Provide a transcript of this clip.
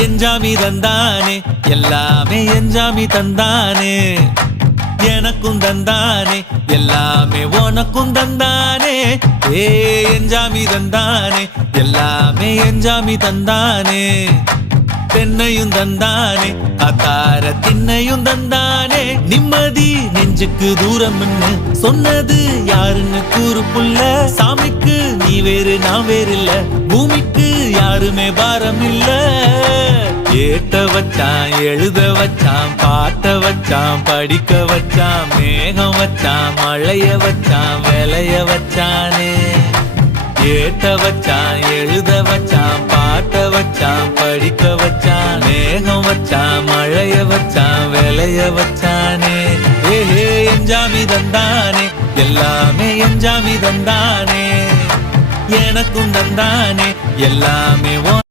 எஞ்சாமி தந்தானே எல்லாமே எஞ்சாமி தந்தானே எனக்கும் தந்தானே எல்லாமே உனக்கும் தந்தானே ஏ எஞ்சாமி தந்தானே எல்லாமே எஞ்சாமி தந்தானே தென்னையும் தந்தானே அத்தார திண்ணையும் தந்தானே நிம்மதி நெஞ்சுக்கு தூரம்னு சொன்னது யாருன்னு கூறு புள்ள சாமிக்கு நீ வேறு நான் வேறு இல்ல பூமிக்கு யாருமே பாரம் இல்ல ஏட்ட வச்சான் எழுத வச்சான் பாட்ட வச்சான் படிக்க வச்சான் மேகம் வச்சான் மழைய வச்சான் விளைய வச்சானே ஏட்ட வச்சான் எழுத வச்சான் பாட்ட வச்சான் படிக்க வச்சான் மேகம் வச்சான் மழைய வச்சான் விளைய வச்சானே ஏஹே எஞ்சாமி தந்தானே எல்லாமே எஞ்சாமி தந்தானே எனக்கும் தந்தானே எல்லாமே